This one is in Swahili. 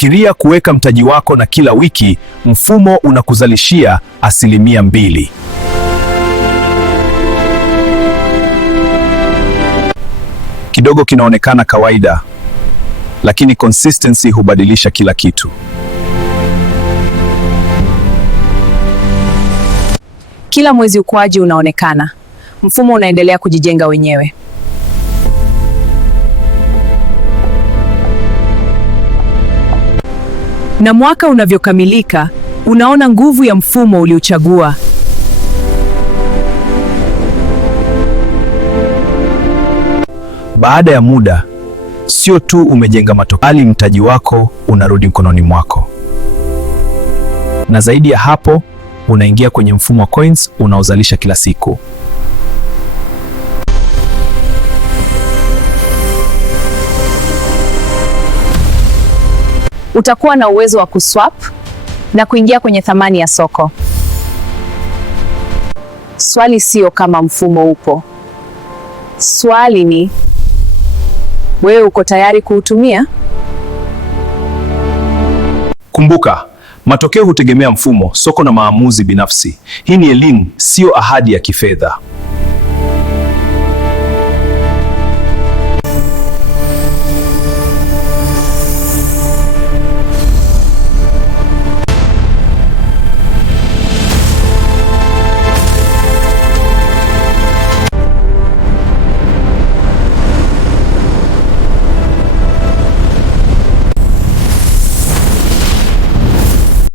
Fikiria kuweka mtaji wako na kila wiki mfumo unakuzalishia 2%. Kidogo kinaonekana kawaida, lakini consistency hubadilisha kila kitu. Kila mwezi ukuaji unaonekana. Mfumo unaendelea kujijenga wenyewe. Na mwaka unavyokamilika, unaona nguvu ya mfumo uliochagua. Baada ya muda, sio tu umejenga matokeo, bali mtaji wako unarudi mkononi mwako. Na zaidi ya hapo, unaingia kwenye mfumo wa coins unaozalisha kila siku. Utakuwa na uwezo wa kuswap na kuingia kwenye thamani ya soko. Swali sio kama mfumo upo. Swali ni wewe uko tayari kuutumia? Kumbuka, matokeo hutegemea mfumo, soko na maamuzi binafsi. Hii ni elimu, sio ahadi ya kifedha.